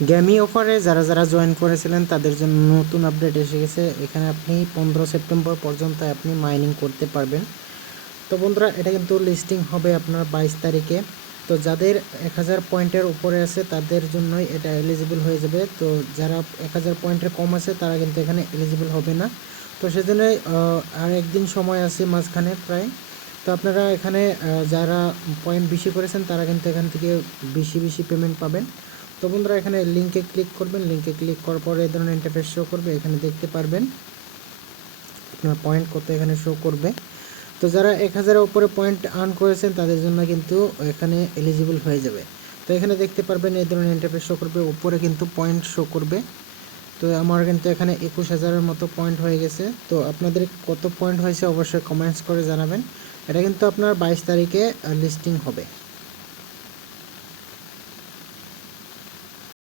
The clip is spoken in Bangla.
গ্যামি অফারে যারা যারা জয়েন করেছিলেন তাদের জন্য নতুন আপডেট এসে গেছে। এখানে আপনি 15 সেপ্টেম্বর পর্যন্ত আপনি মাইনিং করতে পারবেন। তো বন্ধুরা, এটা কিন্তু লিস্টিং হবে আপনার 22 তারিখে। তো যাদের 1000 পয়েন্টের উপরে আছে তাদের জন্যই এটা এলিজিবল হয়ে যাবে। তো যারা 1000 পয়েন্টের কম আছে তারা কিন্তু এখানে এলিজিবল হবে না। তো সেজন্যই আর একদিন সময় আছে মাঝখানে প্রায়। তো আপনারা এখানে যারা পয়েন্ট বেশি করেছেন তারা কিন্তু এখান থেকে বেশি বেশি পেমেন্ট পাবেন। তো বন্ধুরা, এখানে লিঙ্কে ক্লিক করবেন। লিঙ্কে ক্লিক করার পরে এই ধরনের ইন্টারফেস শো করবে। এখানে দেখতে পারবেন আপনার পয়েন্ট কত এখানে শো করবে। তো যারা 1000-এর উপরে পয়েন্ট আর্ন করেছেন তাদের জন্য কিন্তু এখানে এলিজিবল হয়ে যাবে। তো এখানে দেখতে পারবেন এই ধরনের ইন্টারফেস শো করবে, উপরে কিন্তু পয়েন্ট শো করবে। তো আমার কিন্তু এখানে 21,000-এর মতো পয়েন্ট হয়ে গেছে। তো আপনাদের কত পয়েন্ট হয়েছে অবশ্যই কমেন্টস করে জানাবেন। এটা কিন্তু আপনার 22 তারিখে লিস্টিং হবে।